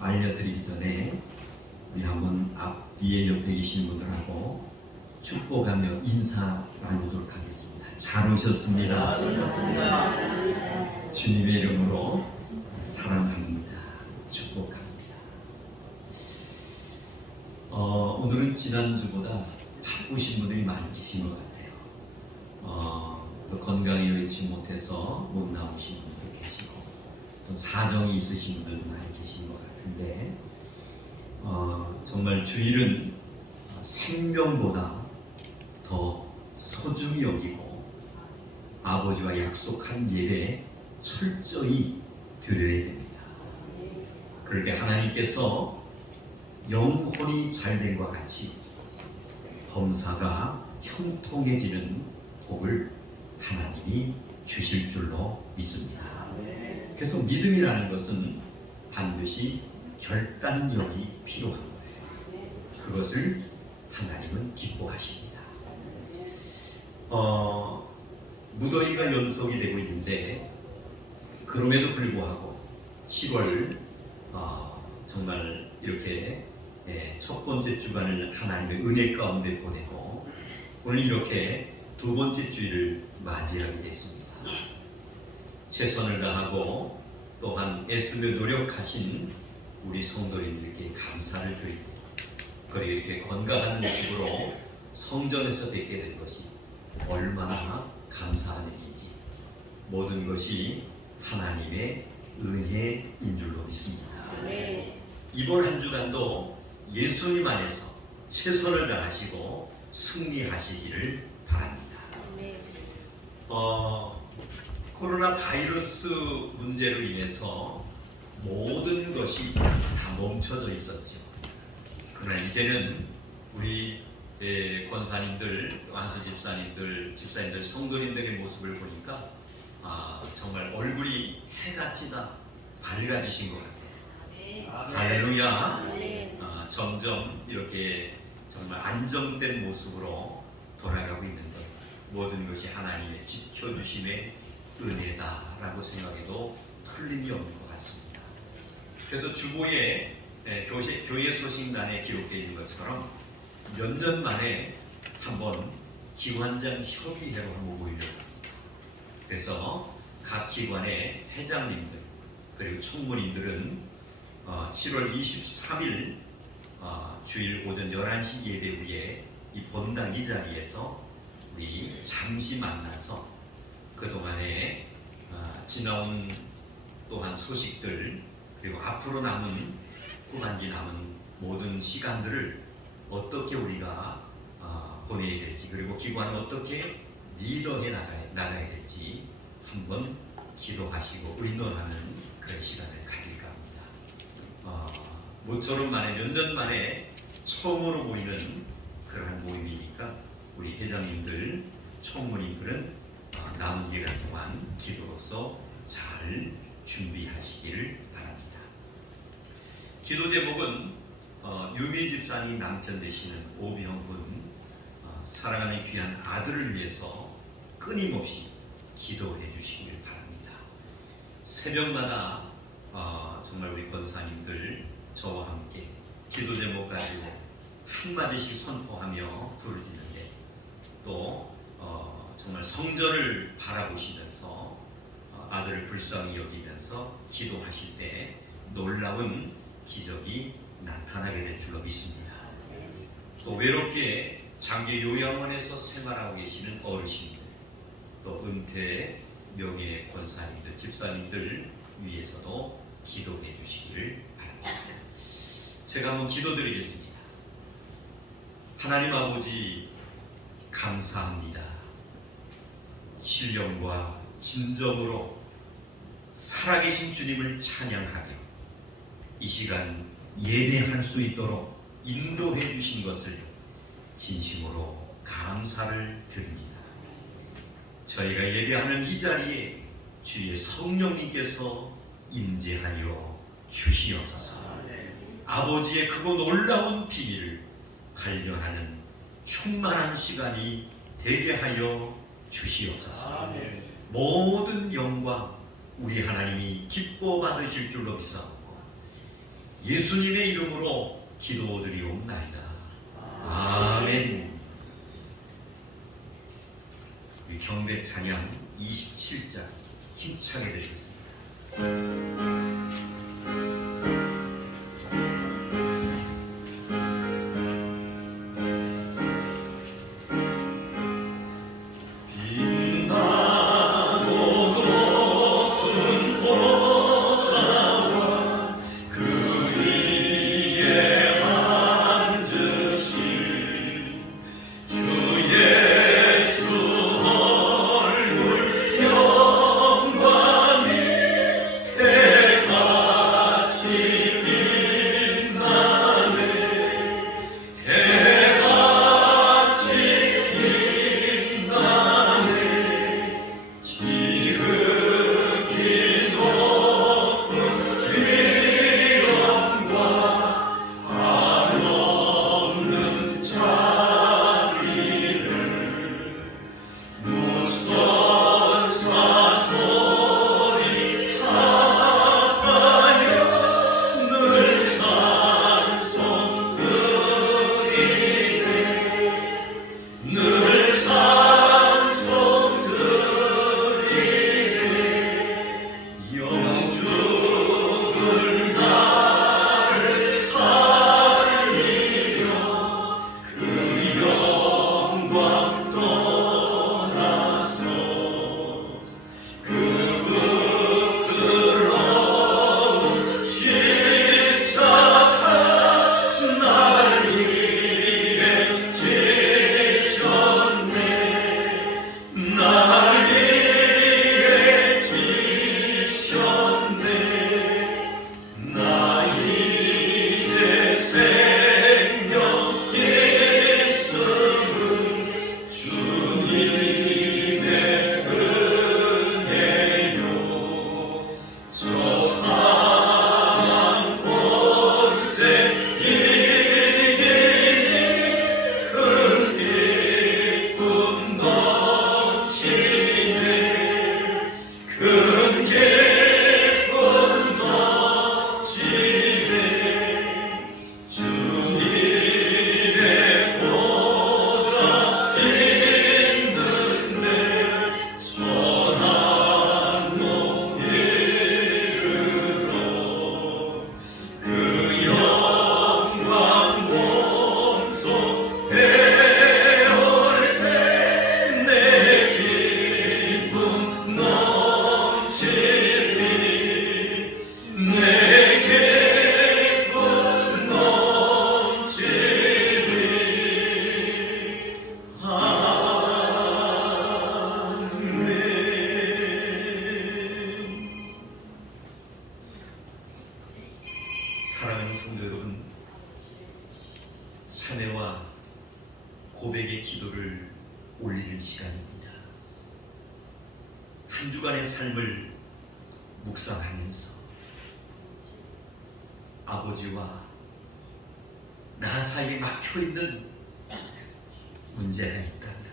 알려드리기 전에 우리 한번 앞뒤에 옆에 계신 분들하고 축복하며 인사 나누도록 하겠습니다. 잘 오셨습니다. 주님의 이름으로 사랑합니다. 축복합니다. 오늘은 지난주보다 바쁘신 분들이 많이 계신 것 같아요. 또 건강이 여의치 못해서 못 나오신 분도 계시고 또 사정이 있으신 분들도 많이 계신 것 같은데 정말 주일은 생명보다 더 소중히 여기고 아버지와 약속한 예배 철저히 드려야 됩니다. 그렇게 하나님께서 영혼이 잘된과 같이 범사가 형통해지는 복을 하나님이 주실 줄로 믿습니다. 그래서 믿음이라는 것은 반드시 결단력이 필요한 거예요. 그것을 하나님은 기뻐하십니다. 무더위가 연속이 되고 있는데 그럼에도 불구하고 7월 정말 이렇게 첫 번째 주간을 하나님의 은혜 가운데 보내고 오늘 이렇게 두 번째 주일을 맞이하게 됐습니다. 최선을 다하고 또한 애쓰며 노력하신 우리 성도님들께 감사를 드리고 그리고 이렇게 건강한 모습으로 성전에서 뵙게 된 것이 얼마나 감사한 일인지 모든 것이 하나님의 은혜인 줄로 믿습니다. 이번 한 주간도 예수님 안에서 최선을 다하시고 승리하시기를 바랍니다. 코로나 바이러스 문제로 인해서 모든 것이 다 멈춰져 있었죠. 그러나 이제는 우리 권사님들, 안수 집사님들, 성도님들의 모습을 보니까 정말 얼굴이 해같이 다 밝아지신 것 같아요. 할렐루야. 점점 이렇게 정말 안정된 모습으로 돌아가고 있는데 모든 것이 하나님의 지켜주심의 은혜다라고 생각해도 틀림이 없는 것 같습니다. 그래서 주보에 교회 소식란에 기록되어 있는 것처럼 몇 년 만에 한번 기관장 협의회로 한번 모이려고 합니다. 그래서 각 기관의 회장님들 그리고 총무님들은 7월 23일 주일 오전 11시 예배 후에 이 본당 이 자리에서 우리 잠시 만나서 그동안에 지나온 또한 소식들 그리고 앞으로 남은 후반기 남은 모든 시간들을 어떻게 우리가 보내야 될지 그리고 기관을 어떻게 리더해 나가야 될지 한번 기도하시고 의논하는 그런 시간을 가질까 합니다. 모처럼 만에 몇 년 만에 처음으로 모이는 그런 모임이니까 우리 회장님들, 총무님들은 남은 기간 동안 기도로서 잘 준비하시기를 바랍니다. 기도 제목은 유미 집사님 남편 되시는 오병훈 사랑하는 귀한 아들을 위해서 끊임없이 기도해 주시기를 바랍니다. 새벽마다 정말 우리 권사님들 저와 함께 기도 제목 가지고 한마디씩 선포하며 부르짖는데 또 정말 성전을 바라보시면서 아들을 불쌍히 여기면서 기도하실 때 놀라운 기적이 나타나게 될 줄로 믿습니다. 또 외롭게 장기 요양원에서 생활하고 계시는 어르신들 또 은퇴 명예 권사님들 집사님들 위해서도 기도해 주시기를 바랍니다. 제가 한번 기도드리겠습니다. 하나님 아버지 감사합니다. 신령과 진정으로 살아계신 주님을 찬양하며 이 시간 예배할 수 있도록 인도해 주신 것을 진심으로 감사를 드립니다. 저희가 예배하는 이 자리에 주의 성령님께서 임재하여 주시옵소서. 아버지의 크고 놀라운 비밀을 발견하는 충만한 시간이 되게 하여 주시옵소서. 모든 영광 우리 하나님이 기뻐 받으실 줄로 믿사옵고 예수님의 이름으로 기도드리옵나이다. 아멘. 우리 경배 찬양 27장 힘차게 드리겠습니다. 사랑하는 성도 여러분, 참회와 고백의 기도를 올리는 시간입니다. 한 주간의 삶을 묵상하면서 아버지와 나 사이에 막혀있는 문제가 있다면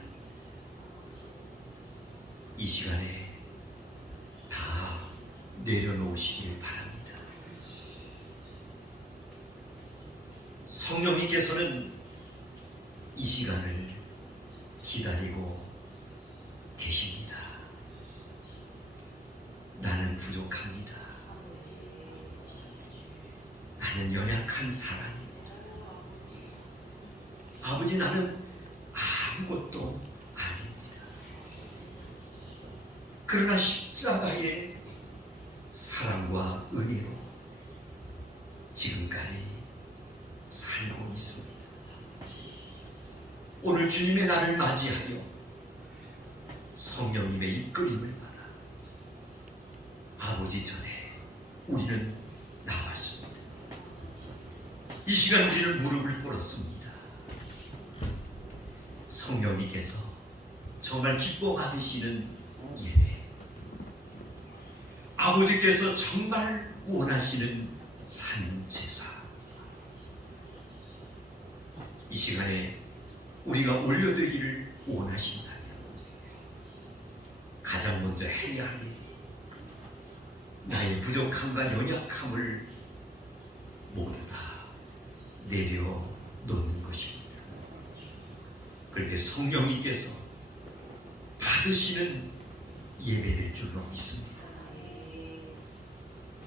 이 시간에 다 내려놓으시길 바랍니다. 성령님께서는 이 시간을 기다리고 계십니다. 나는 부족합니다. 나는 연약한 사람입니다. 아버지, 나는 아무것도 아닙니다. 그러나 십자가의 사랑과 은혜로 지금까지 살고 있습니다. 오늘 주님의 날을 맞이하여 성령님의 이끌림을 받아 아버지 전에 우리는 나왔습니다. 이 시간 우리는 무릎을 꿇었습니다. 성령님께서 정말 기뻐 받으시는 예배, 아버지께서 정말 원하시는 산제사, 이 시간에 우리가 올려드리기를 원하신다면 가장 먼저 해야 할 일이 나의 부족함과 연약함을 모두 다 내려놓는 것입니다. 그런데 성령님께서 받으시는 예배될 줄로 믿습니다.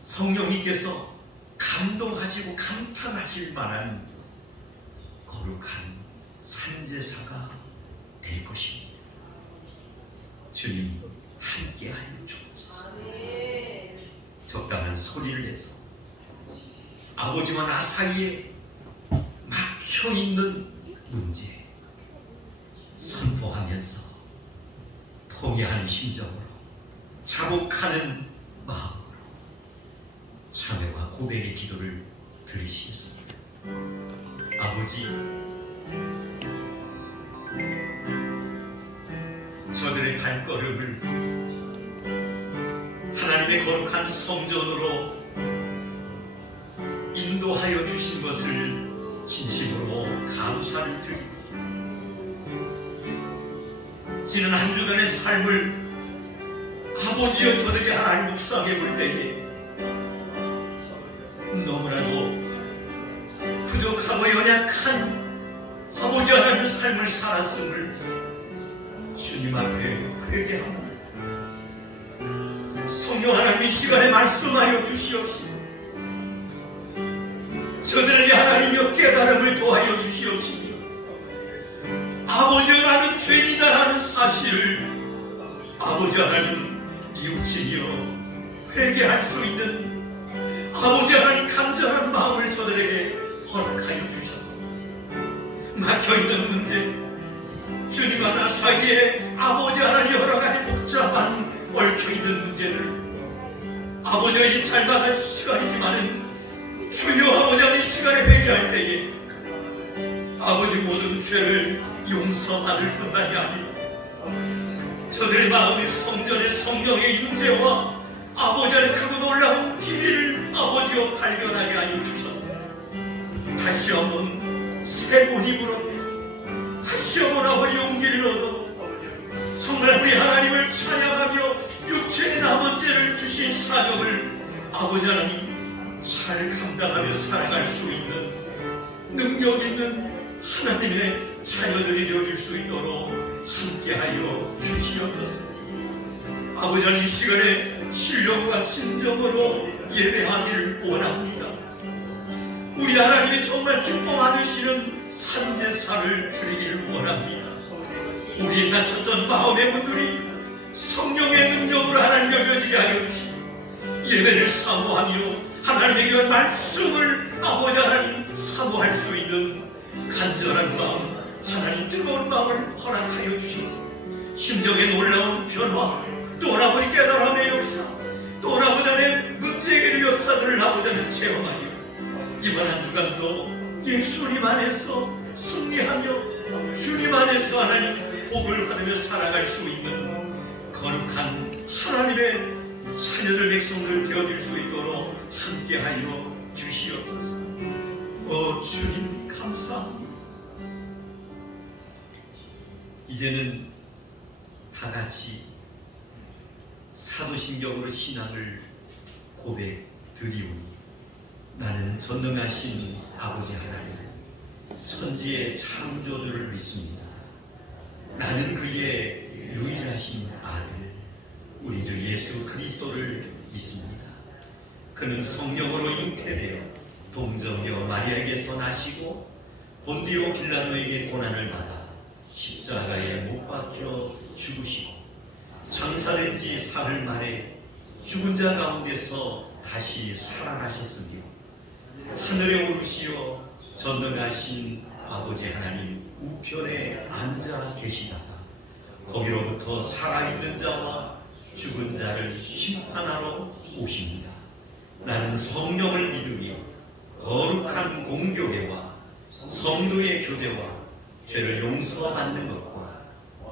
성령님께서 감동하시고 감탄하실 만한 거룩한 산제사가 될 것입니다. 주님 함께하여 주옵소서. 적당한 소리를 내서 아버지와 나 사이에 막혀있는 문제 선포하면서 통회하는 심정으로 자복하는 마음으로 참회와 고백의 기도를 드리시겠습니다. 아버지, 저들의 발걸음을 하나님의 거룩한 성전으로 인도하여 주신 것을 진심으로 감사를 드립니다. 지난 한 주간의 삶을 아버지여 저들이 하나님 묵상해 볼 때에 너무나도 부족하고 연약한 아버지 하나님의 삶을 살았음을 주님 앞에 회개합니다. 성령 하나님 이 시간에 말씀하여 주시옵시고 저들에게 하나님이여 깨달음을 도하여 주시옵시며 아버지여 나는 죄인이다라는 사실을 아버지 하나님 뉘우치며 회개할 수 있는 아버지 하나님 간절한 마음을 저들에게 허락하여 주셔서 막혀있는 문제 주님과 나 사이에 아버지 하나님 여러 가지 복잡한 얽혀있는 문제들 아버지가 이 닮아간 시간이지만은 주여 아버지 하나님 이 시간에 회개할 때에 아버지 모든 죄를 용서받을 뿐만이 아니라 저들의 마음의 성전의 성령의 임재와 아버지 하나님 크고 놀라운 비밀을 아버지여 발견하게 하여 주셔서 다시 한번 새로운 힘으로 다시 한번 아버지 용기를 얻어 정말 우리 하나님을 찬양하며 육체의 남은 죄를 주신 사명을 아버지 하나님 잘 감당하며 살아갈 수 있는 능력 있는 하나님의 자녀들이 되어질 수 있도록 함께하여 주시옵소서. 아버지 하나님 이 시간에 신령과 진정으로 예배하기를 원합니다. 우리 하나님이 정말 기뻐 받으시는 산제사를 드리기를 원합니다. 우리의 닫혔던 마음의 문들이 성령의 능력으로 하나님 여겨지게 하여 주시고 예배를 사모하며 하나님의 그 말씀을 아버지 하나님 사모할 수 있는 간절한 마음 하나님 뜨거운 마음을 허락하여 주셔서 심령의 놀라운 변화 또 아버지 깨달음의 역사 또 아버지 하나님 문제의 역사들을 아버지 하나님 체험하여 이번 한 주간도 예수님 안에서 승리하며 주님 안에서 하나님 복을 받으며 살아갈 수 있는 거룩한 하나님의 자녀들 백성들 되어질 수 있도록 함께하여 주시옵소서. 주님 감사합니다. 이제는 다 같이 사도신경으로 신앙을 고백드리오니 나는 전능하신 아버지 하나님 천지의 창조주를 믿습니다. 나는 그의 유일하신 아들 우리 주 예수 그리스도를 믿습니다. 그는 성령으로 잉태되어 동정녀 마리아에게서 나시고 본디오 빌라도에게 고난을 받아 십자가에 못 박혀 죽으시고 장사된 지 사흘 만에 죽은 자 가운데서 다시 살아나셨으며 하늘에 오르시어 전능하신 아버지 하나님 우편에 앉아 계시다가 거기로부터 살아있는 자와 죽은 자를 심판하러 오십니다. 나는 성령을 믿으며 거룩한 공교회와 성도의 교제와 죄를 용서받는 것과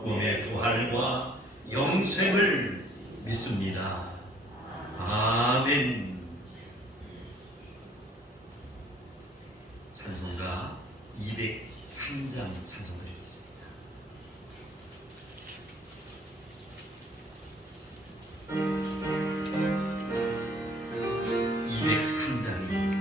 몸의 부활과 영생을 믿습니다. 아멘. 찬송가 203장 찬송드리겠습니다. (203장입니다)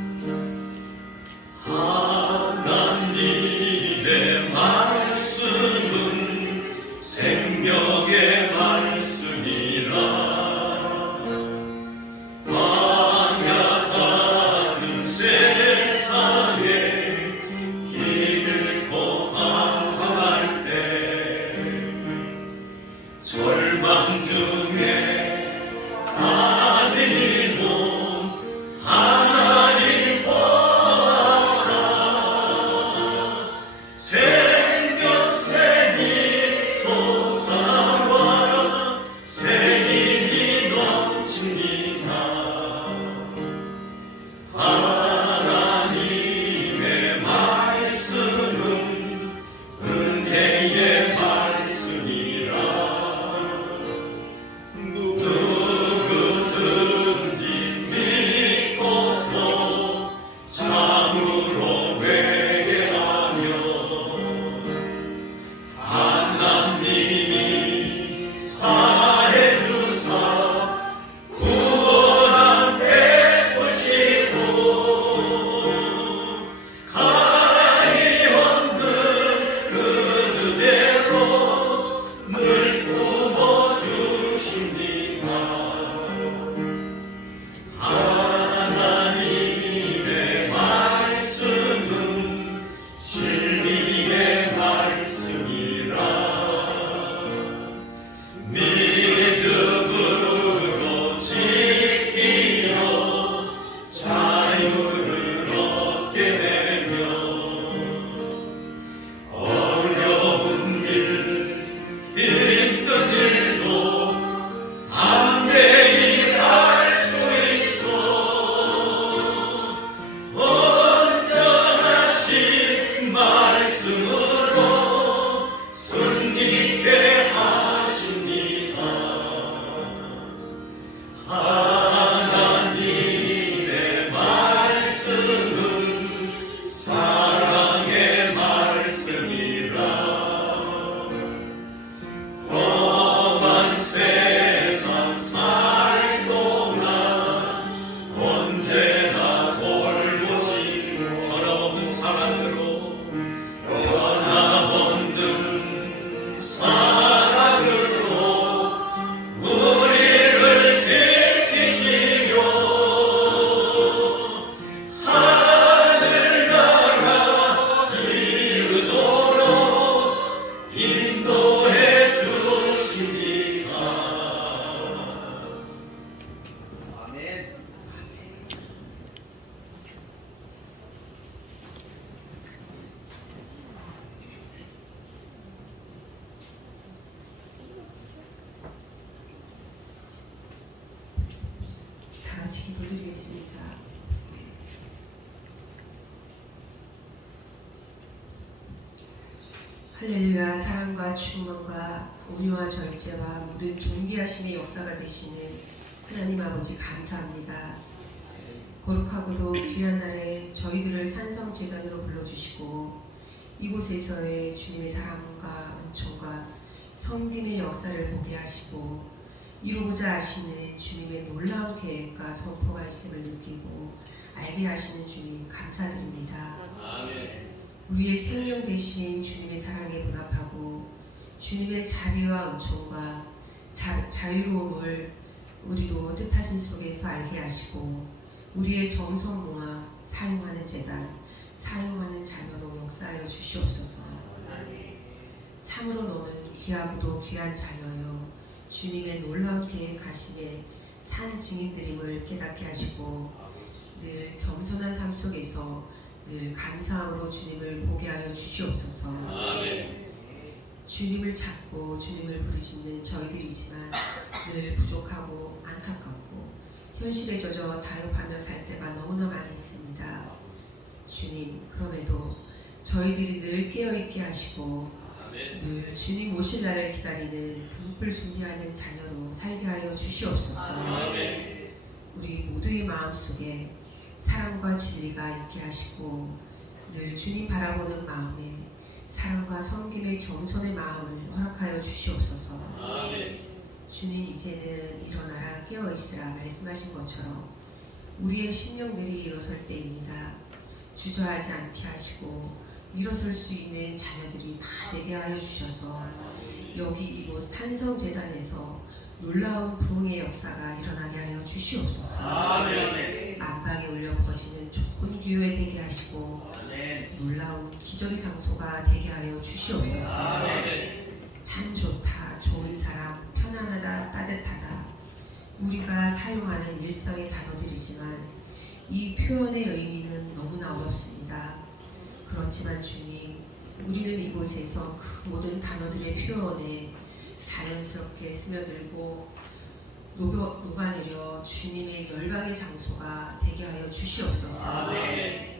자유를 얻게 되며 어려운 힘든 일도 담대히 할 수 있어. 온전하신 말씀으로 승리케 하십니다. 하나님의 말씀은 사랑의 말씀이라. 험한 세상 살 동안 언제나 돌보시고 변함없는 사랑으로 변함없는 사랑으로 우리를 지키시며 하늘나라 이루도록 인도해 주십니다. 아멘. 다 같이 기도드리겠습니다. 할렐루야. 사랑과 충만과 온유와 절제와 모든 존귀하심의 역사가 되시는 하나님 아버지 감사합니다. 거룩하고도 귀한 날에 저희들을 산성제단으로 불러주시고 이곳에서의 주님의 사랑과 은총과 섬김의 역사를 보게 하시고 이루고자 하시는 주님의 놀라운 계획과 선포가 있음을 느끼고 알게 하시는 주님 감사드립니다. 아멘. 우리의 생명 되신 주님의 사랑에 보답하고 주님의 자비와 은총과 자유로움을 우리도 뜻하신 속에서 알게 하시고 우리의 정성 모아 사용하는 재단, 사용하는 자녀로 역사하여 주시옵소서. 참으로 너는 귀하고도 귀한 자녀여 주님의 놀라운 계획하심에 산 증인들임을 깨닫게 하시고 늘 겸손한 삶 속에서 늘 감사함으로 주님을 보게 하여 주시옵소서. 아멘. 주님을 찾고 주님을 부르짖는 저희들이지만 늘 부족하고 안타깝고 현실에 젖어 다급하며 살 때가 너무나 많이 있습니다. 주님, 그럼에도 저희들이 늘 깨어있게 하시고 늘 주님 오실 날을 기다리는 등불 준비하는 자녀로 살게 하여 주시옵소서. 아멘. 우리 모두의 마음속에 사랑과 진리가 있게 하시고 늘 주님 바라보는 마음에 사랑과 섬김의 겸손의 마음을 허락하여 주시옵소서. 아멘. 주님, 이제는 일어나라 깨어있으라 말씀하신 것처럼 우리의 심령들이 일어설 때입니다. 주저하지 않게 하시고 일어설 수 있는 자녀들이 다 되게 하여 주셔서 여기 이곳 산성재단에서 놀라운 부흥의 역사가 일어나게 하여 주시옵소서. 아멘. 안방에 울려 퍼지는 좋은 교회 되게 하시고 아멘. 놀라운 기적의 장소가 되게 하여 주시옵소서. 아멘. 참 좋다, 좋은 사람, 편안하다, 따뜻하다. 우리가 사용하는 일상의 단어들이지만 이 표현의 의미는 너무나 어렵습니다. 그렇지만 주님, 우리는 이곳에서 그 모든 단어들의 표현에 자연스럽게 스며들고 녹아내려 주님의 열방의 장소가 되게 하여 주시옵소서. 아멘.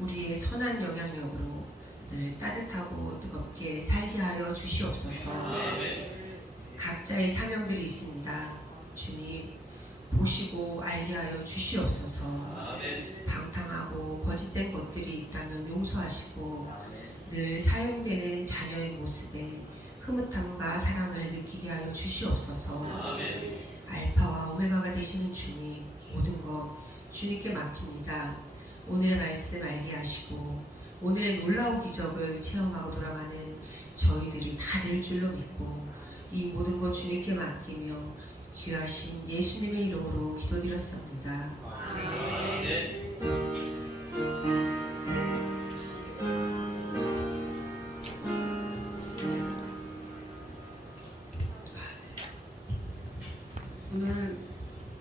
우리의 선한 영향력으로 늘 따뜻하고 뜨겁게 살게 하여 주시옵소서. 아멘. 각자의 사명들이 있습니다. 주님, 보시고 알게 하여 주시옵소서. 아멘. 방탕하고 거짓된 것들이 있다면 용서하시고 늘 사용되는 자녀의 모습에 흐뭇함과 사랑을 느끼게 하여 주시옵소서. 아멘. 알파와 오메가가 되시는 주님, 모든 것 주님께 맡깁니다. 오늘의 말씀 알게 하시고 오늘의 놀라운 기적을 체험하고 돌아가는 저희들이 다 될 줄로 믿고 이 모든 것 주님께 맡기며 귀하신 예수님의 이름으로 기도드렸습니다. 아멘. 오늘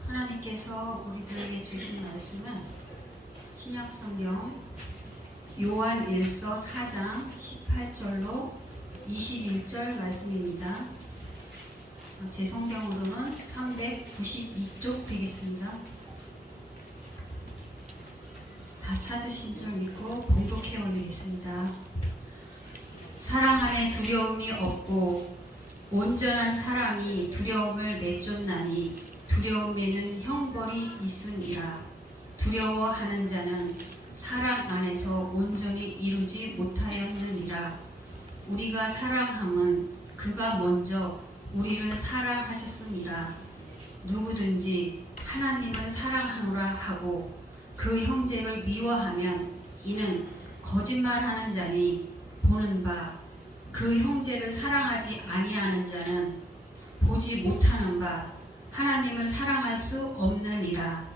하나님께서 우리들에게 주신 말씀은 신약성경 요한 1서 4장 18절로 21절 말씀입니다. 제 성경으로는 392쪽 되겠습니다. 다 찾으신 줄 믿고 봉독해 올리겠습니다. 사랑 안에 두려움이 없고 온전한 사랑이 두려움을 내쫓나니 두려움에는 형벌이 있음이라. 두려워하는 자는 사랑 안에서 온전히 이루지 못하였느니라. 우리가 사랑함은 그가 먼저 우리를 사랑하셨음이라. 누구든지 하나님을 사랑하노라 하고 그 형제를 미워하면 이는 거짓말하는 자니 보는 바 그 형제를 사랑하지 아니하는 자는 보지 못하는 바 하나님을 사랑할 수 없느니라.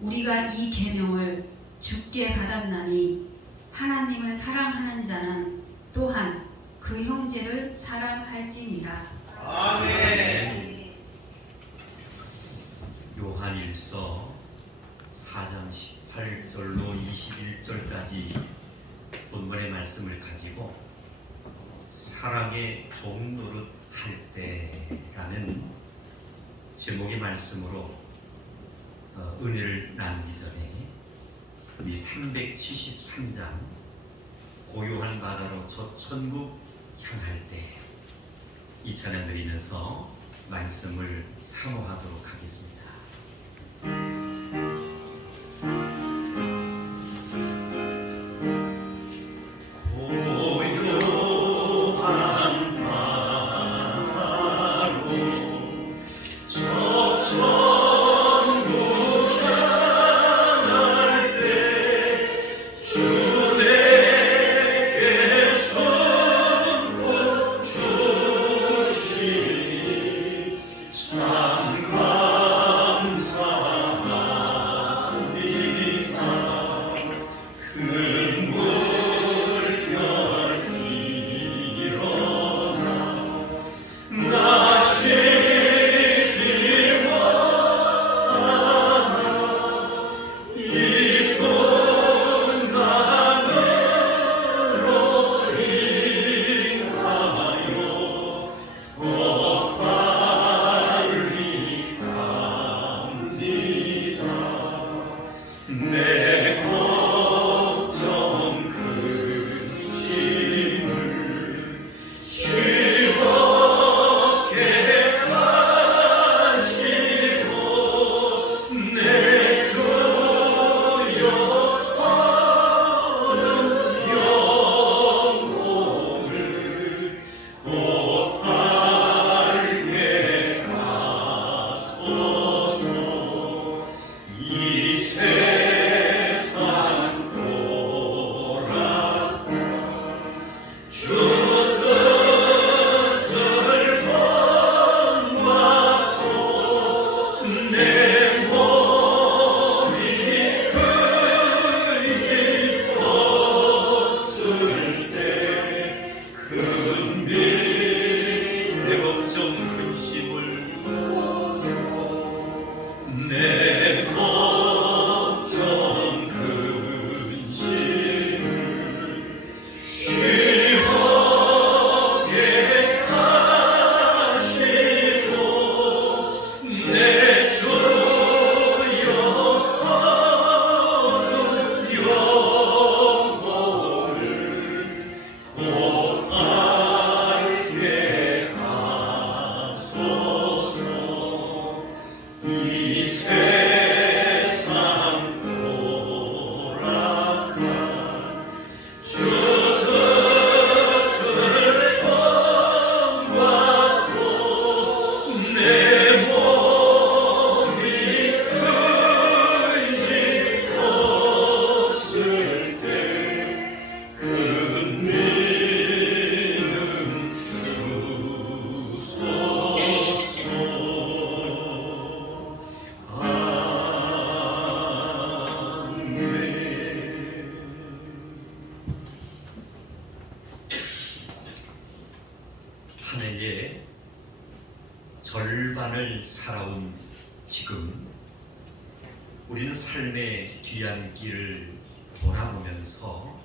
우리가 이 계명을 주께 받았나니 하나님을 사랑하는 자는 또한 그 형제를 사랑할지니라. 아멘. 요한일서 4장 18절로 21절까지 본문의 말씀을 가지고 사랑의 종노릇 할 때라는 제목의 말씀으로 은혜를 나누기 전에 이 373장 고요한 바다로 저 천국 향할 때 이 찬양 드리면서 말씀을 사모하도록 하겠습니다. 한 해의 절반을 살아온 지금 우리는 삶의 뒤안길을 돌아보면서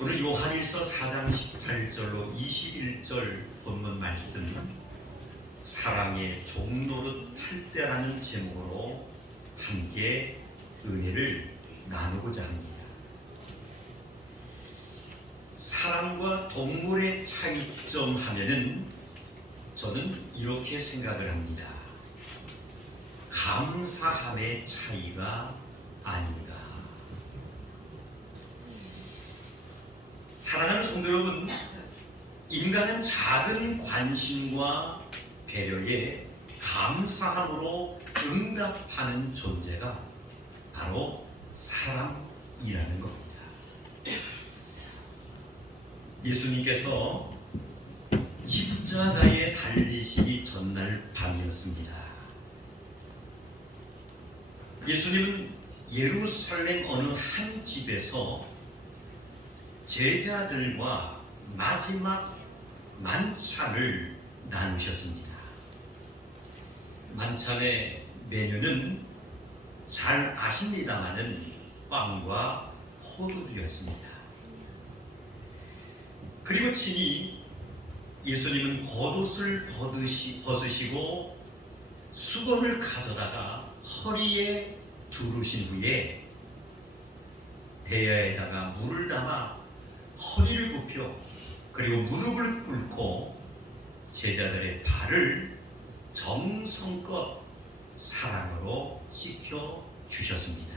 오늘 요한일서 4장 18절로 21절 본문 말씀 사랑의 종노릇 할 때라는 제목으로 함께 은혜를 나누고자 합니다. 사람과 동물의 차이점 하면은 저는 이렇게 생각을 합니다. 감사함의 차이가 아닌가. 사랑하는 성도 여러분, 인간은 작은 관심과 배려에 감사함으로 응답하는 존재가 바로 사람이라는 겁니다. 예수님께서 십자가에 달리시기 전날 밤이었습니다. 예수님은 예루살렘 어느 한 집에서 제자들과 마지막 만찬을 나누셨습니다. 만찬의 메뉴는 잘 아십니다마는 빵과 포도주였습니다. 그리고 친히 예수님은 겉옷을 벗으시고 수건을 가져다가 허리에 두르신 후에 대야에다가 물을 담아 허리를 굽혀 그리고 무릎을 꿇고 제자들의 발을 정성껏 사랑으로 씻겨 주셨습니다.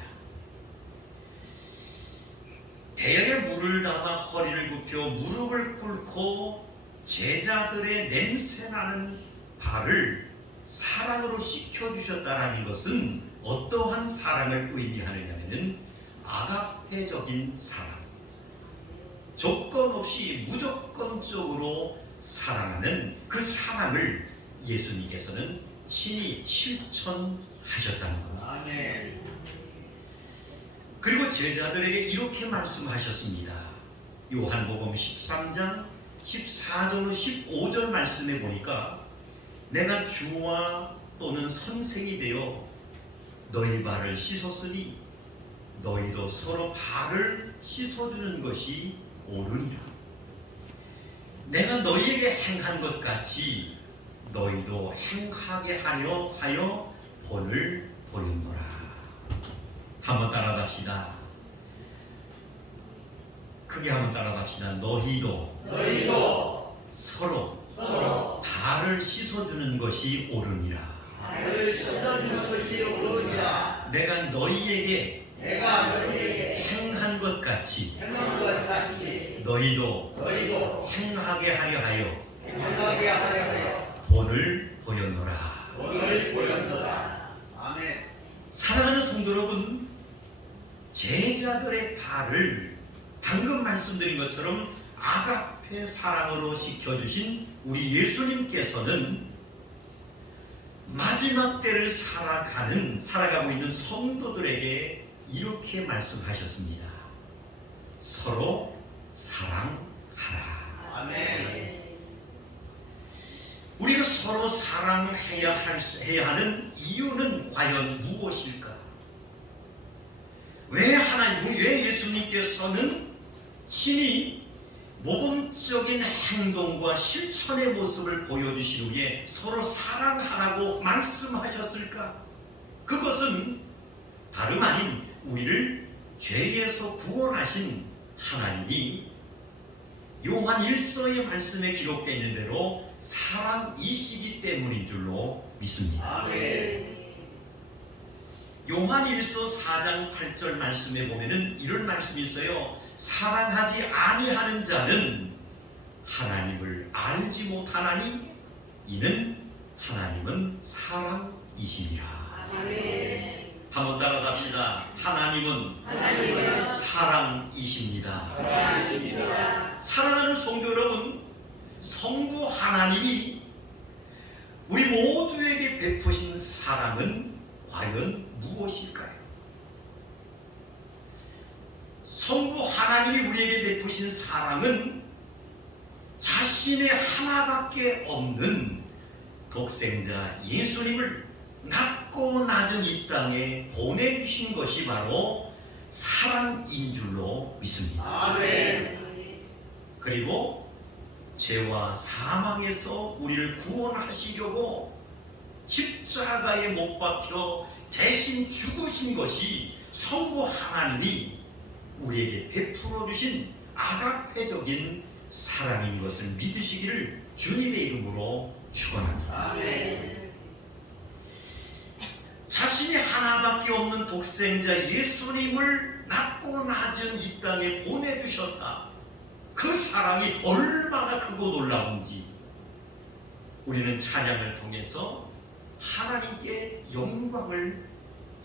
대야에 물을 담아 허리를 굽혀 무릎을 꿇고 제자들의 냄새나는 발을 사랑으로 씻겨 주셨다라는 것은 어떠한 사랑을 의미하느냐면은 아가페적인 사랑, 조건 없이 무조건적으로 사랑하는 그 사랑을 예수님께서는 친히 실천하셨다는 겁니다. 아멘. 그리고 제자들에게 이렇게 말씀하셨습니다. 요한복음 13장 14절로 15절 말씀에 보니까 내가 주와 또는 선생이 되어 너희 발을 씻었으니 너희도 서로 발을 씻어주는 것이 옳으니라. 내가 너희에게 행한 것 같이 너희도 행하게 하여 본을 보였노라. 한번 따라갑시다. 크게 한번 따라갑시다. 너희도 서로 발을 씻어주는 것이 옳으니라. 발을 씻어주는 것이 옳으니라. 내가 너희에게 행한 것 같이 행한 것 같이 너희도 행하게 하려 하여 행하게 하여 본을 보였노라. 본을 보였노라. 아멘. 사랑하는 성도 여러분, 제자들의 발을 방금 말씀드린 것처럼 아가페 사랑으로 씻겨주신 우리 예수님께서는 마지막 때를 살아가고 있는 성도들에게 이렇게 말씀하셨습니다. 서로 사랑하라. 아멘. 우리가 서로 사랑해야 하는 이유는 과연 무엇일까? 왜 예수님께서는 친히 모범적인 행동과 실천의 모습을 보여주신 후에 서로 사랑하라고 말씀하셨을까? 그것은 다름 아닌 우리를 죄에서 구원하신 하나님이 요한 1서의 말씀에 기록되어 있는 대로 사랑이시기 때문인 줄로 믿습니다. 아멘. 요한 1서 4장 8절 말씀에 보면은 이런 말씀이 있어요. 사랑하지 아니하는 자는 하나님을 알지 못하나니 이는 하나님은 사랑이시니라. 아멘. 한번 따라잡시다. 하나님은 사랑이십니다. 사랑하는 성도 여러분, 성부 하나님이 우리 모두에게 베푸신 사랑은 과연 무엇일까요? 성부 하나님이 우리에게 베푸신 사랑은 자신의 하나밖에 없는 독생자 예수님을 낳고 낮고 낮은 이 땅에 보내주신 것이 바로 사랑인 줄로 믿습니다. 아멘. 그리고 죄와 사망에서 우리를 구원하시려고 십자가에 못 박혀 대신 죽으신 것이 성부 하나님이 우리에게 베풀어 주신 아가페적인 사랑인 것을 믿으시기를 주님의 이름으로 축원합니다. 아멘. 자신이 하나밖에 없는 독생자 예수님을 낮고 낮은 이 땅에 보내주셨다. 그 사랑이 얼마나 크고 놀라운지 우리는 찬양을 통해서 하나님께 영광을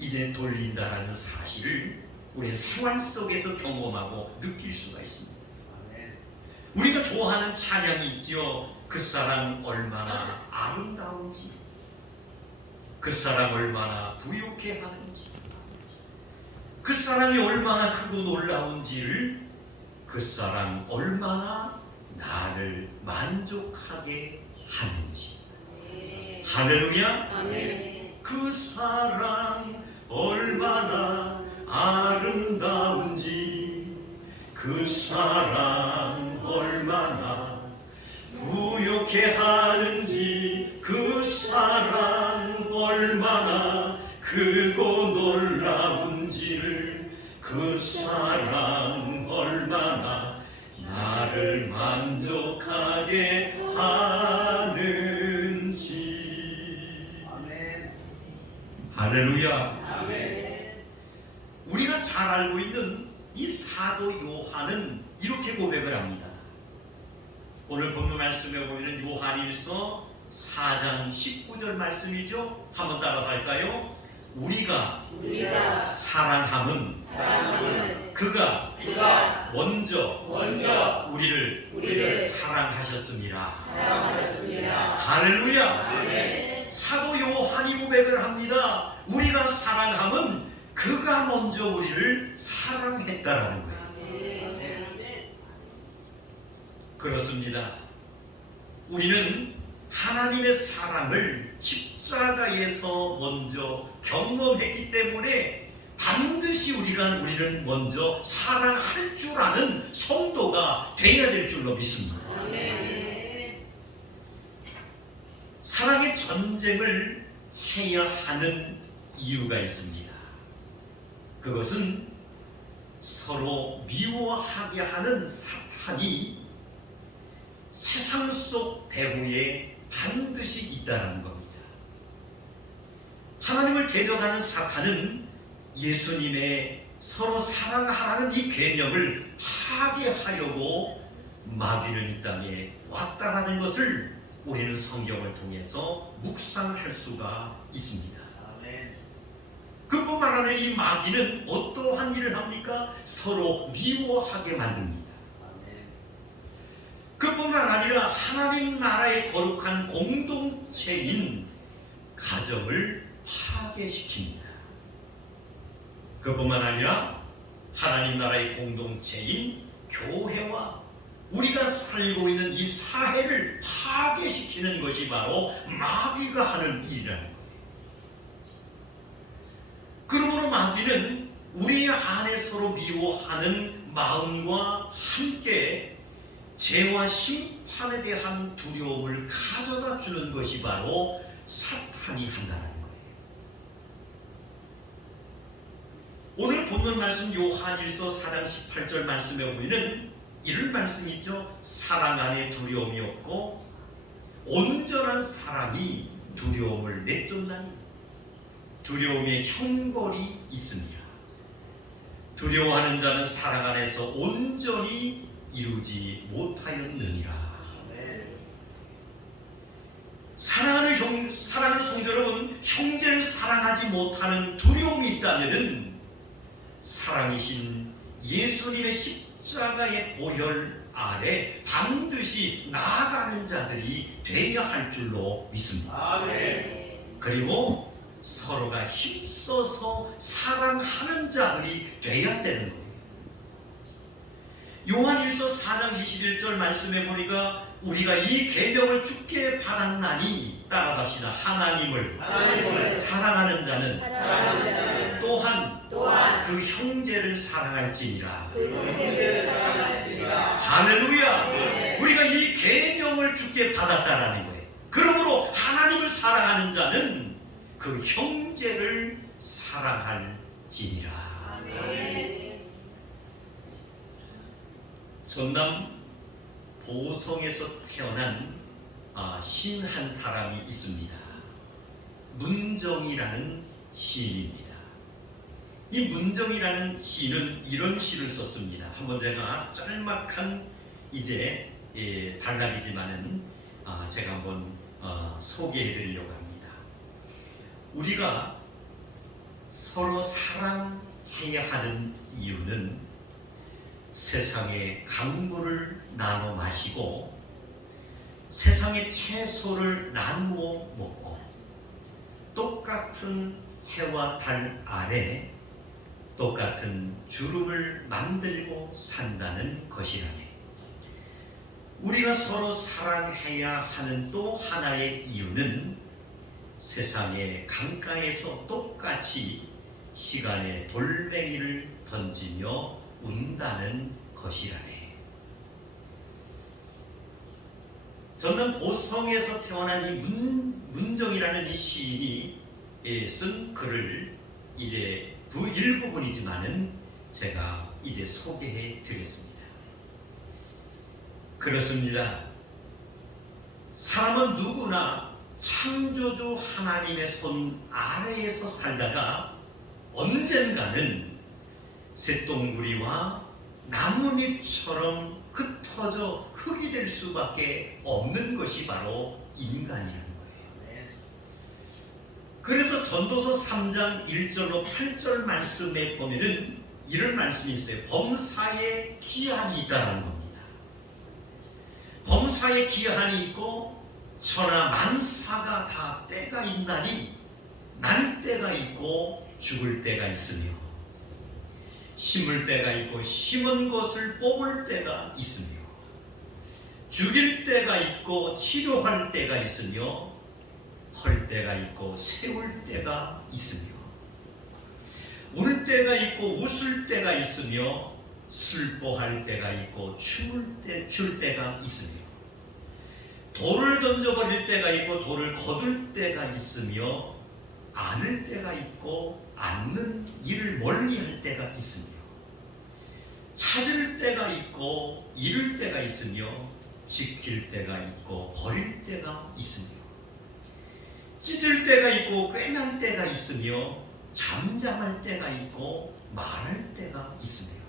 이제 돌린다라는 사실을 우리의 생활 속에서 경험하고 느낄 수가 있습니다. 아멘. 우리가 좋아하는 찬양이 있죠. 그 사랑 얼마나 아름다운지, 그 사랑 얼마나 부유케 하는지, 그 사랑이 얼마나 크고 놀라운지를, 그 사랑 얼마나 나를 만족하게 하는지. 할렐루야. 아멘. 그 사랑 얼마나 아름다운지, 그 사랑 얼마나 부욕해 하는지, 그 사랑 얼마나 크고 놀라운지를, 그 사랑 얼마나 나를 만족하게 하는지. 아멘. 할렐루야. 아멘. 우리가 잘 알고 있는 이 사도 요한은 이렇게 고백을 합니다. 오늘 본문 말씀에 보이는 요한일서 4장 19절 말씀이죠. 한번 따라서 할까요? 우리가 사랑함은 그가 먼저 우리를 사랑하셨습니다. 할렐루야. 사도 요한이 고백을 합니다. 우리가 사랑함은 그가 먼저 우리를 사랑했다라는 거예요. 그렇습니다. 우리는 하나님의 사랑을 십자가에서 먼저 경험했기 때문에 반드시 우리는 먼저 사랑할 줄 아는 성도가 되어야 될 줄로 믿습니다. 사랑의 전쟁을 해야 하는 이유가 있습니다. 그것은 서로 미워하게 하는 사탄이 세상 속 배후에 반드시 있다는 겁니다. 하나님을 대적하는 사탄은 예수님의 서로 사랑하라는 이 계명을 파괴하려고 마귀는 이 땅에 왔다라는 것을 우리는 성경을 통해서 묵상할 수가 있습니다. 아멘. 그뿐만 아니라 이 마귀는 어떠한 일을 합니까? 서로 미워하게 만듭니다. 아멘. 그뿐만 아니라 하나님 나라의 거룩한 공동체인 가정을 파괴시킵니다. 그뿐만 아니라 하나님 나라의 공동체인 교회와 우리가 살고 있는 이 사회를 파괴시키는 것이 바로 마귀가 하는 일이라는 거예요. 그러므로 마귀는 우리 안에 서로 미워하는 마음과 함께 죄와 심판에 대한 두려움을 가져다 주는 것이 바로 사탄이 한다는 거예요. 오늘 본문 말씀 요한일서 4장 18절 말씀에 보이는 이런 말씀이 있죠. 사랑 안에 두려움이 없고 온전한 사람이 두려움을 내쫓나니 두려움의 형벌이 있습니다. 두려워하는 자는 사랑 안에서 온전히 이루지 못하였느니라. 아멘. 사랑하는 성도 여러분, 형제를 사랑하지 못하는 두려움이 있다면 사랑이신 예수님의 십자가의 보혈 아래 반드시 나아가는 자들이 되어야 할 줄로 믿습니다. 아멘. 그리고 서로가 힘써서 사랑하는 자들이 되어야 되는 거예요. 요한일서 4장 21절 말씀해 보니까 우리가 이 계명을 주께 받았나니 따라갑시다. 하나님을 하나님을 사랑하는 자는 사랑하는 자는 또한 또한 그 형제를 사랑할지니라. 그 형제를 사랑할지니라. 할렐루야. 우리가 이 계명을 주께 받았다라는 거예요. 그러므로 하나님을 사랑하는 자는 그 형제를 사랑할지니라. 아멘. 전남 보성에서 태어난 시인 한 사람이 있습니다. 문정이라는 시인입니다. 이 문정이라는 시인은 이런 시를 썼습니다. 한번 제가 짤막한 이제 단락이지만은 제가 한번 소개해드리려고 합니다. 우리가 서로 사랑해야 하는 이유는 세상의 강물을 나눠 마시고 세상의 채소를 나누어 먹고 똑같은 해와 달 아래 똑같은 주름을 만들고 산다는 것이라네. 우리가 서로 사랑해야 하는 또 하나의 이유는 세상의 강가에서 똑같이 시간의 돌멩이를 던지며 운다는 것이라네. 전남 보성에서 태어난 이 문정이라는 이 시인이 쓴 글을 이제 일부분이지만은 제가 이제 소개해 드리겠습니다. 그렇습니다. 사람은 누구나 창조주 하나님의 손 아래에서 살다가 언젠가는 쇳덩구리와 나뭇잎처럼 흩어져 흙이 될 수밖에 없는 것이 바로 인간이라는 거예요. 그래서 전도서 3장 1절로 8절 말씀에 보면은 이런 말씀이 있어요. 범사에 기한이 있다는 겁니다. 범사에 기한이 있고 천하 만사가 다 때가 있나니 날 때가 있고 죽을 때가 있으며 심을 때가 있고 심은 것을 뽑을 때가 있으며 죽일 때가 있고 치료할 때가 있으며 헐 때가 있고 세울 때가 있으며 울 때가 있고 웃을 때가 있으며 슬퍼할 때가 있고 출 때가 있으며 돌을 던져버릴 때가 있고 돌을 거둘 때가 있으며 안을 때가 있고 않는 일을 멀리할 때가 있으며 찾을 때가 있고 잃을 때가 있으며 지킬 때가 있고 버릴 때가 있으며 찢을 때가 있고 꿰맬 때가 있으며 잠잠할 때가 있고 말할 때가 있으며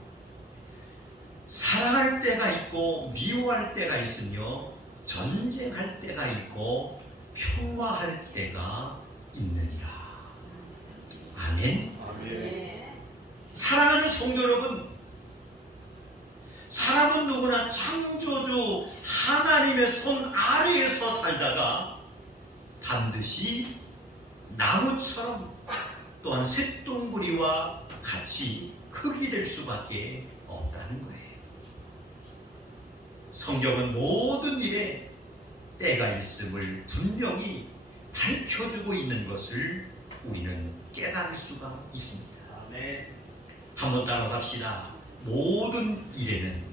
사랑할 때가 있고 미워할 때가 있으며 전쟁할 때가 있고 평화할 때가 있느니라. 아멘. 사랑하는 성도 여러분, 사람은 누구나 창조주 하나님의 손 아래에서 살다가 반드시 나무처럼 또한 쇳덩구리와 같이 흙이 될 수밖에 없다는 거예요. 성경은 모든 일에 때가 있음을 분명히 밝혀주고 있는 것을 우리는 깨달을 수가 있습니다. 아멘. 한번 따라갑시다. 모든 일에는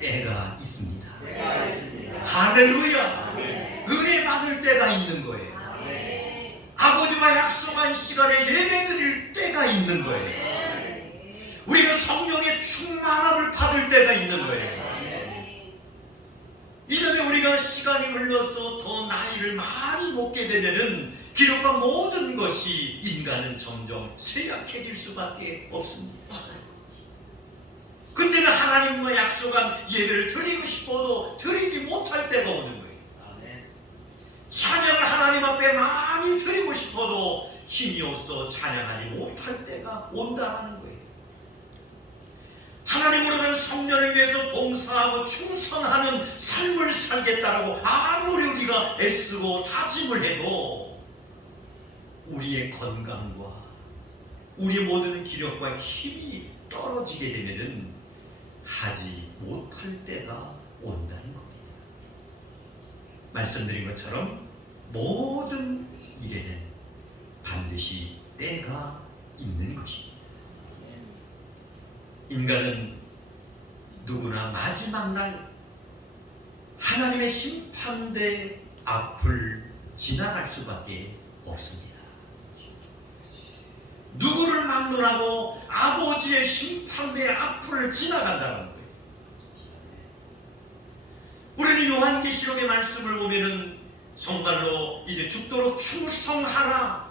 때가 있습니다. 때가 있습니다. 할렐루야. 아멘. 은혜 받을 때가 있는 거예요. 아멘. 아버지와 약속한 시간에 예배드릴 때가 있는 거예요. 우리가 성령의 충만함을 받을 때가 있는 거예요. 이놈에 우리가 시간이 흘러서 더 나이를 많이 먹게 되면은 기록과 모든 것이 인간은 점점 쇠약해질 수밖에 없습니다. 그때는 하나님과 약속한 예배를 드리고 싶어도 드리지 못할 때가 오는 거예요. 아멘. 찬양을 하나님 앞에 많이 드리고 싶어도 힘이 없어 찬양하지 못할 때가 온다는 거예요. 하나님으로는 성전을 위해서 봉사하고 충성하는 삶을 살겠다라고 아무리 우리가 애쓰고 다짐을 해도 우리의 건강과 우리의 모든 기력과 힘이 떨어지게 되면은 하지 못할 때가 온다는 겁니다. 말씀드린 것처럼 모든 일에는 반드시 때가 있는 것입니다. 인간은 누구나 마지막 날 하나님의 심판대 앞을 지나갈 수밖에 없습니다. 누구를 막론하고 아버지의 심판대 앞을 지나간다는 거예요. 우리는 요한계시록의 말씀을 보면은 정말로 이제 죽도록 충성하라,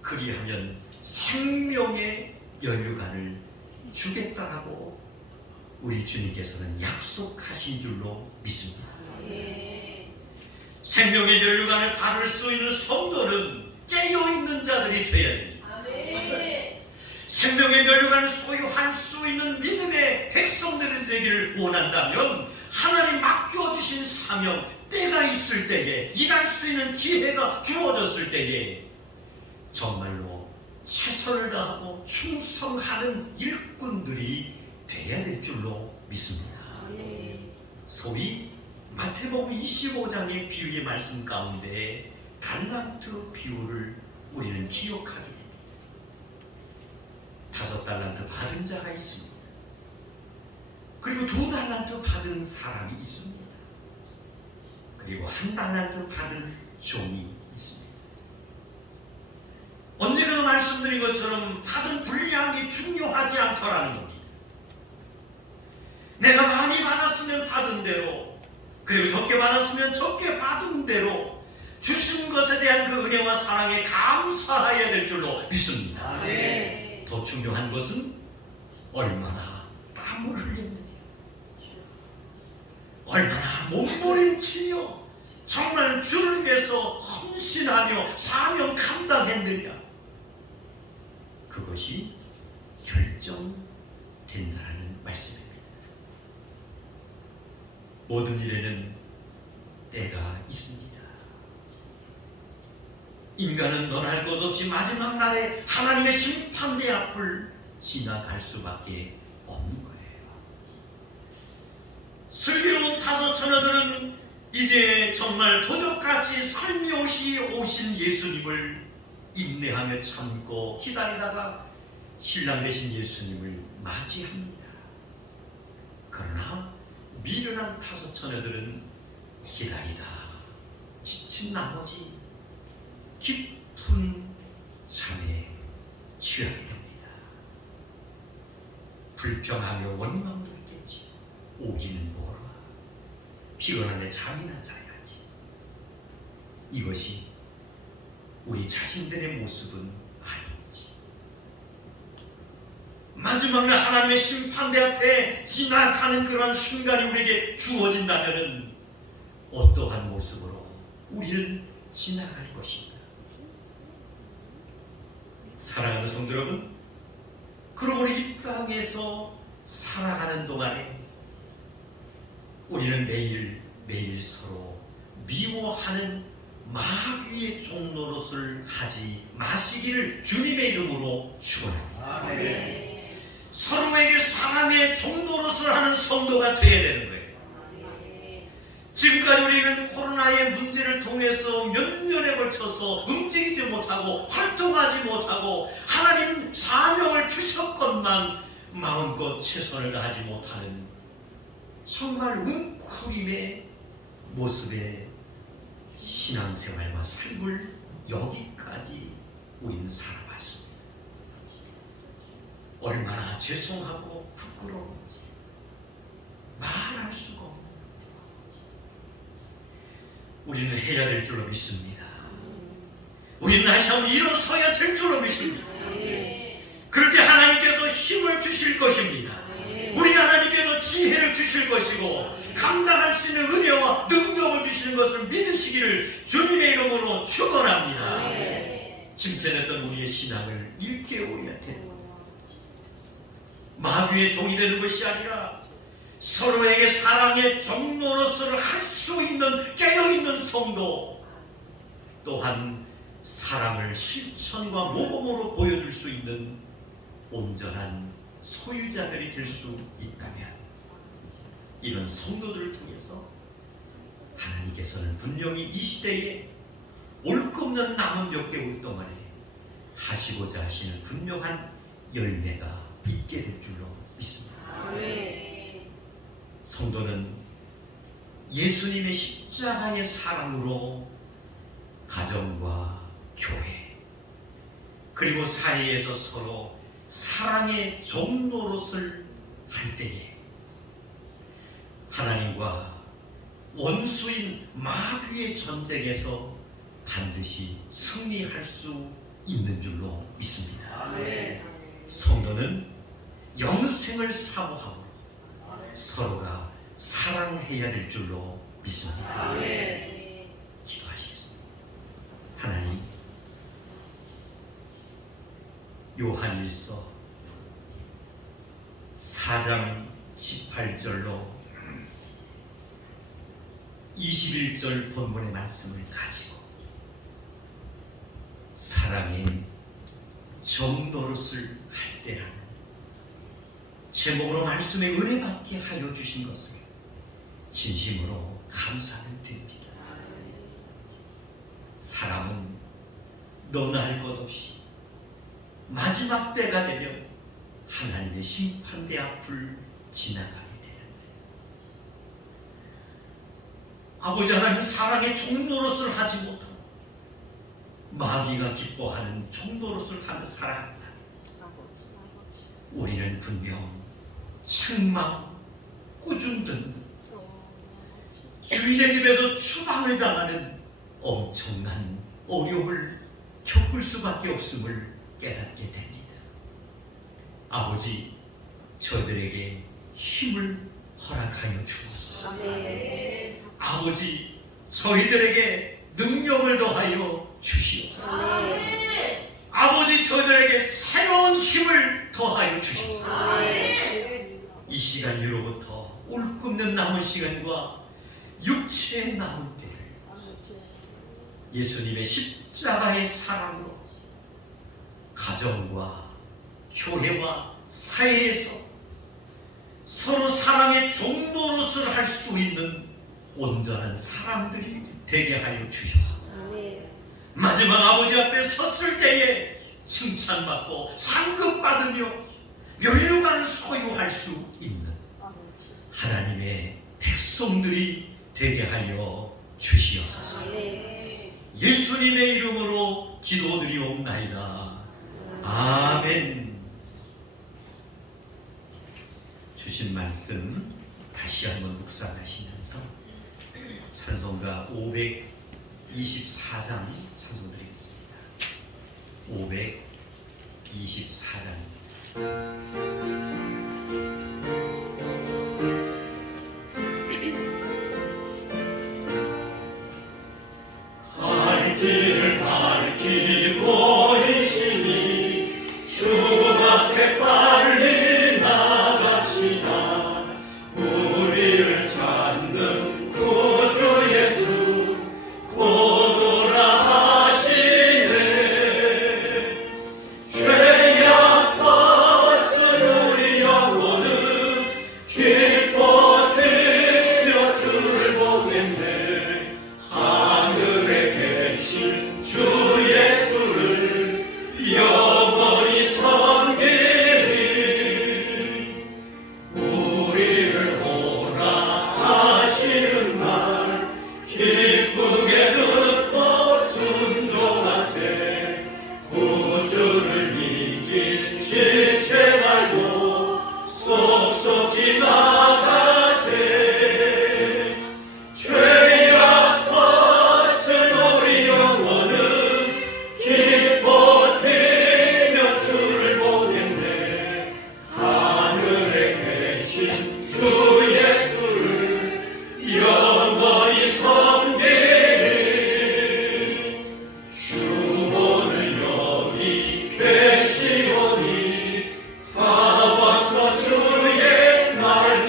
그리하면 생명의 면류관을 주겠다라고 우리 주님께서는 약속하신 줄로 믿습니다. 생명의 면류관을 받을 수 있는 성도는 깨어있는 자들이 되어야 됩니다. 생명의 면류관을 소유할 수 있는 믿음의 백성들이 되기를 원한다면 하나님 맡겨주신 사명, 때가 있을 때에, 일할 수 있는 기회가 주어졌을 때에 정말로 최선을 다하고 충성하는 일꾼들이 되어야 될 줄로 믿습니다. 소위 마태복음 25장의 비유의 말씀 가운데 달란트 비유를 우리는 기억하게 됩니다. 5달란트 받은 자가 있습니다. 그리고 2달란트 받은 사람이 있습니다. 그리고 1달란트 받은 종이 있습니다. 언제나 말씀드린 것처럼 받은 분량이 중요하지 않더라는 겁니다. 내가 많이 받았으면 받은 대로, 그리고 적게 받았으면 적게 받은 대로 주신 것에 대한 그 은혜와 사랑에 감사해야 될 줄로 믿습니다. 더 중요한 것은 얼마나 땀을 흘렸느냐, 얼마나 몸부림치며 정말 주를 위해서 헌신하며 사명 감당했느냐, 그것이 결정된다는 말씀입니다. 모든 일에는 때가 있습니다. 인간은 논할 것 없이 마지막 날에 하나님의 심판대 앞을 지나갈 수밖에 없는 거예요. 슬기로운 5 처녀들은 이제 정말 도적같이 살며시 오신 예수님을 인내하며 참고 기다리다가 신랑 되신 예수님을 맞이합니다. 그러나 미련한 5 처녀들은 기다리다 지친 나머지 깊은 잠에 취하게 됩니다. 불평하며 원망도 있겠지. 오기는 뭐라, 피곤한데 잠이나 자야지. 이것이 우리 자신들의 모습은 아닌지. 마지막 날 하나님의 심판대 앞에 지나가는 그러한 순간이 우리에게 주어진다면 어떠한 모습으로 우리는 지나갈 것인가? 사랑하는 성도 여러분, 그러고 이 땅에서 살아가는 동안에 우리는 매일 서로 미워하는 마귀의 종노릇을 하지 마시기를 주님의 이름으로 축원합니다. 서로에게 사랑의 종노릇을 하는 성도가 되어야 되는 거예요. 지금까지 우리는 코로나의 문제를 통해서 몇 년에 걸쳐서 움직이지 못하고 활동하지 못하고 하나님 사명을 주셨건만 마음껏 최선을 다하지 못하는 정말 웅크림의 모습의 신앙생활과 삶을 여기까지 우리는 살아왔습니다. 얼마나 죄송하고 부끄러운지 말할 수가 없는, 우리는 해야 될 줄로 믿습니다. 우리는 다시 한번 일어서야 될 줄로 믿습니다. 그렇게 하나님께서 힘을 주실 것입니다. 우리 하나님께서 지혜를 주실 것이고 감당할 수 있는 은혜와 능력을 주시는 것을 믿으시기를 주님의 이름으로 축원합니다. 침체됐던 우리의 신앙을 일깨워야 되는 것, 마귀의 종이 되는 것이 아니라 서로에게 사랑의 종노릇을 할 수 있는 깨어있는 성도, 또한 사랑을 실천과 모범으로 보여줄 수 있는 온전한 소유자들이 될 수 있다면 이런 성도들을 통해서 하나님께서는 분명히 이 시대에 올 것 없는 남은 몇 개월 동안에 하시고자 하시는 분명한 열매가 있게 될 줄로 믿습니다. 아멘. 성도는 예수님의 십자가의 사랑으로 가정과 교회 그리고 사회에서 서로 사랑의 종로릇을 할 때에 하나님과 원수인 마귀의 전쟁에서 반드시 승리할 수 있는 줄로 믿습니다. 아멘. 성도는 영생을 사모하고 서로가 사랑해야 될 줄로 믿습니다. 아멘. 기도하시겠습니다. 하나님, 요한일서 4장 18절로 21절 본문의 말씀을 가지고 사랑의 정노릇을 할 때라는 제목으로 말씀의 은혜 받게 하여 주신 것을 진심으로 감사를 드립니다. 사람은 너나 할 것 없이 마지막 때가 되면 하나님의 심판대 앞을 지나가게 되는데 아버지 하나님 사랑의 종노릇을 하지 못하고 마귀가 기뻐하는 종노릇을 하며 살아간다. 우리는 분명 책망, 꾸중 등 주인의 집에서 추방을 당하는 엄청난 어려움을 겪을 수밖에 없음을 깨닫게 됩니다. 아버지, 저들에게 힘을 허락하여 주옵소서. 아멘. 아버지, 저희들에게 능력을 더하여 주시옵소서. 아멘. 아버지, 저희들에게 새로운 힘을 더하여 주시옵소서. 아멘. 이 시간으로부터 올 것 없는 남은 시간과 육체의 남은 때를 예수님의 십자가의 사랑으로 가정과 교회와 사회에서 서로 사랑의 종노릇을 할 수 있는 온전한 사람들이 되게 하여 주셔서 아멘. 마지막 아버지 앞에 섰을 때에 칭찬받고 상급받으며 면류관을 소유할 수 있는 하나님의 백성들이 되게 하여 주시옵소서. 아멘. 예수님의 이름으로 기도드리옵나이다. 아멘. 주신 말씀 다시 한번 묵상하시면서 찬송가 524장 찬송드리겠습니다. 524장. 갈 길을 밝히고 이시니 주 앞에 빨리 나갑시다. 우리를 찾는 구주 예수 곧 오라 하시네. 죄악 벗은 우리 영혼은 기뻐 뛰며 주를 보겠네. 하늘에 계신 주 예수를 영원히 섬기리. 우리를 오라 하시는 말 기쁘게 듣고 순종하세. 구주를 믿기 지체 말고 속속히 나가세. 죄악 벗은 우리 영혼은 기뻐 뛰며 주를 보겠네. 하늘에 계신 주 예수를 영원히 섬기리. 주 오늘 여기 계시오니 다 와서 주의 날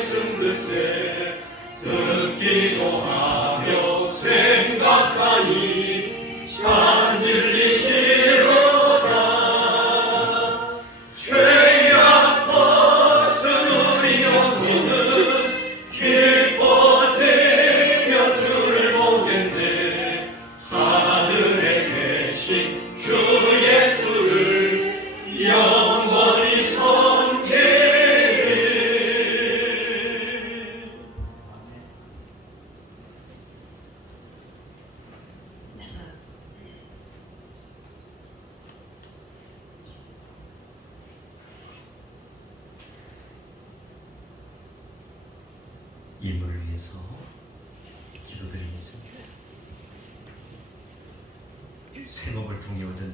생업을 통해 얻은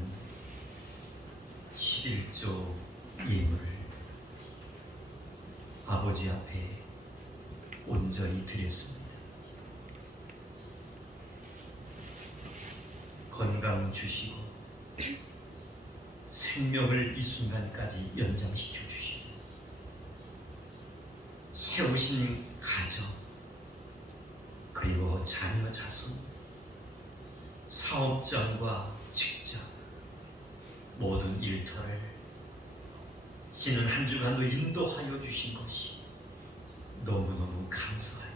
11조 예물을 아버지 앞에 온전히 드렸습니다. 건강 주시고 생명을 이 순간까지 연장시켜 주시고 세우신 가정 그리고 자녀 자손 사업장과 직장 모든 일터를 지난 한 주간도 인도하여 주신 것이 너무너무 감사해요.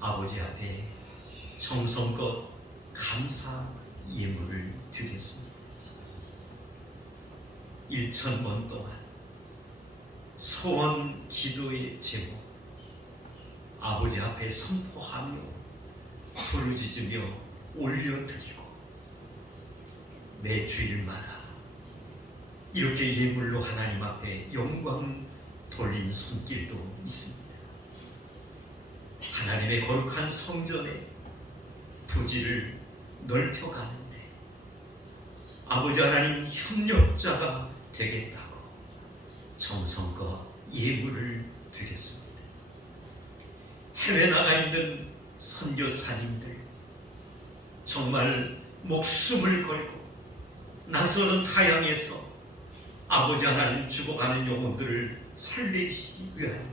아버지 앞에 정성껏 감사 예물을 드렸습니다. 1,000번 동안 소원 기도의 제목 아버지 앞에 선포하며 부르짖으며 올려드리고 매 주일마다 이렇게 예물로 하나님 앞에 영광 돌린 손길도 있습니다. 하나님의 거룩한 성전에 부지를 넓혀가는데 아버지 하나님 협력자가 되겠다고 정성껏 예물을 드렸습니다. 해외 나가 있는 선교사님들 정말 목숨을 걸고 낯설은 타향에서 아버지 하나님 죽어가는 영혼들을 살리시기 위하여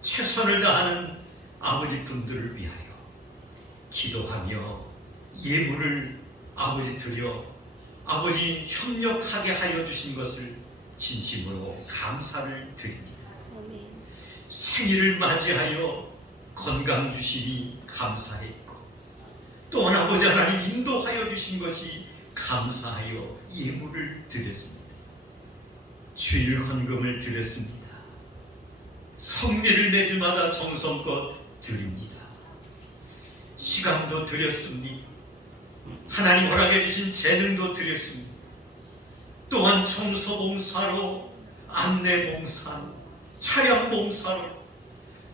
최선을 다하는 아버지 분들을 위하여 기도하며 예물을 아버지 드려 아버지 협력하게 하여 주신 것을 진심으로 감사를 드립니다. 생일을 맞이하여 건강 주시니 감사했고 또한 아버지 하나님 인도하여 주신 것이 감사하여 예물을 드렸습니다. 주일 헌금을 드렸습니다. 성미를 매주마다 정성껏 드립니다. 시간도 드렸습니다. 하나님 허락해 주신 재능도 드렸습니다. 또한 청소봉사로 안내봉사로 차량봉사로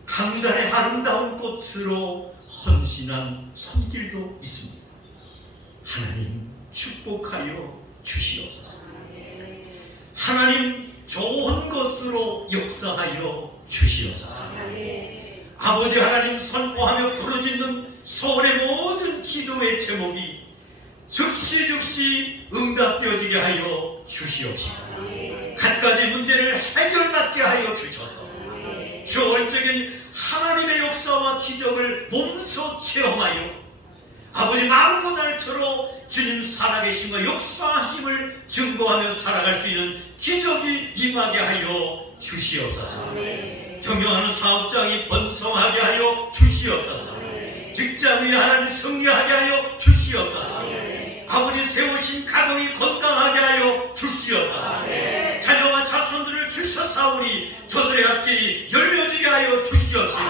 강단의 아름다운 꽃으로 헌신한 손길도 있습니다. 하나님 축복하여 주시옵소서. 하나님 좋은 것으로 역사하여 주시옵소서. 아버지 하나님 선포하며 부르짖는 서울의 모든 기도의 제목이 즉시 응답되어지게 하여 주시옵시고 갖가지 문제를 해결받게 하여 주셔서 주얼적인 하나님의 역사와 기적을 몸소 체험하여 아버지 마르고 달처럼 주님 살아계심과 역사하심을 증거하며 살아갈 수 있는 기적이 임하게 하여 주시옵소서. 경영하는 사업장이 번성하게 하여 주시옵소서. 직장 위에 하나님 승리하게 하여 주시옵소서. 아버지 세우신 가정이 건강하게 하여 주시옵소서. 자녀와 자손들을 주셔사오니 저들의 앞길이 열려지게 하여 주시옵시고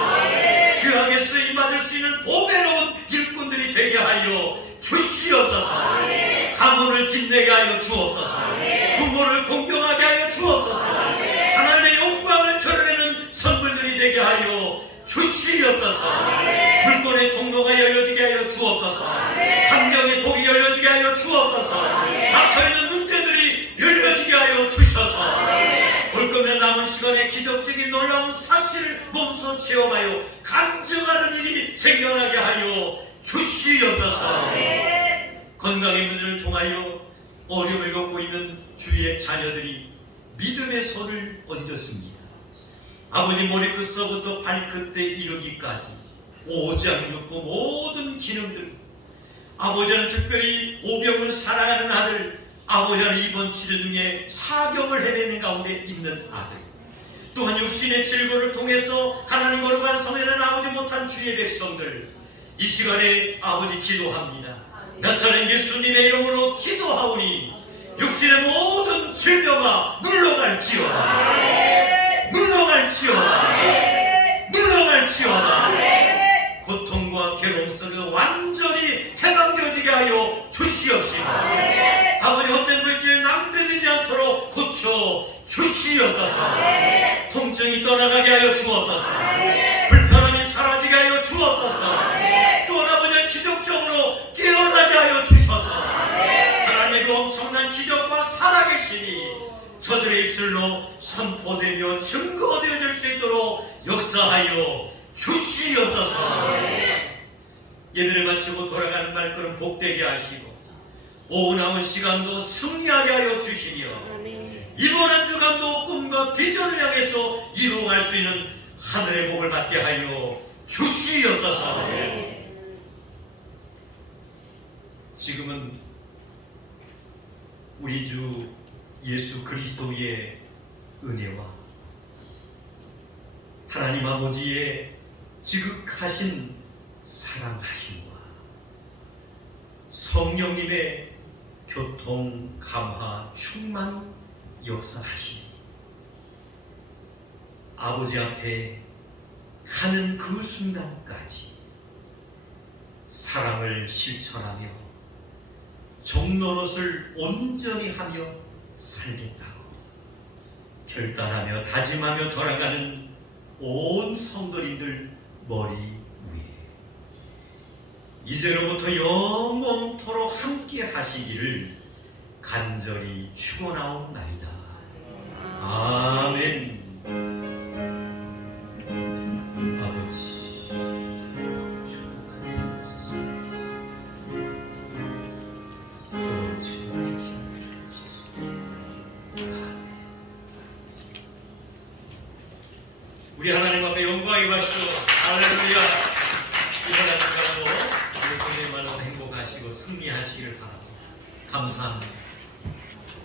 귀하게 쓰임받을 수 있는 보배로운 일꾼들이 되게 하여 주시옵소서. 가문을 빛내게 하여 주옵소서. 부모를 공경하게 하여 주옵소서. 하나님의 영광을 드러내는 선물들이 되게 하여 주시옵소서. 물건의 통로가 열려지게 하여 주옵소서. 감정의 복이 열려지게 하여 주옵소서. 막혀있는 문제들이 열려지게 하여 주셔서 올 거면 남은 시간에 기적적인 놀라운 사실을 몸소 체험하여 감정하는 일이 생겨나게 하여 주시옵소서. 건강의 문제를 통하여 어려움을 겪고 있는 주위의 자녀들이 믿음의 손을 얹었습니다. 아버지 머리끝서부터 발끝에 이르기까지 오장육부 모든 기능들 아버지는 특별히 오병을 사랑하는 아들 아버지는 이번 치료 중에 사경을 해내는 가운데 있는 아들 또한 육신의 질고를 통해서 하나님 거룩한 성회를 아버지 못한 주의 백성들 이 시간에 아버지 기도합니다. 나사렛 예수님의 이름으로 기도하오니 육신의 모든 질병아 물러갈지어다. 물러갈지어다. 물러갈지어다. 고통과 괴로움 속에서 완전히 해방되어지게 하여 주시옵시고 아버지 헛된 물질 낭비되지 않도록 고쳐 주시옵소서. 통증이 떠나가게 하여 주옵소서. 불편함이 사라지게 하여 주옵소서. 또 아버지 기적적으로 깨어나게 하여 주셔서 기적과 살아계시니 저들의 입술로 선포되며 증거되어질 수 있도록 역사하여 주시옵소서. 예배를 마치고 돌아가는 말걸음 복되게 하시고 오후 남은 시간도 승리하게 하여 주시며 이번 한 주간도 꿈과 비전을 향해서 이루어갈 수 있는 하늘의 복을 받게 하여 주시옵소서. 지금은 우리 주 예수 그리스도의 은혜와 하나님 아버지의 지극하신 사랑하심과 성령님의 교통, 감화, 충만 역사하시니 아버지 앞에 가는 그 순간까지 사랑을 실천하며 종노릇을 온전히 하며 살겠다고 결단하며 다짐하며 돌아가는 온 성도님들 머리 위에 이제로부터 영원토록 함께 하시기를 간절히 축원하옵나이다. 아멘. 아버지 축복하여 주옵소서. 우리 하나님 앞에 영광이 받시오. 할렐루야. 이번 한 주간도 예수님 만나서 행복하시고 승리하시기를 바랍니다. 감사합니다.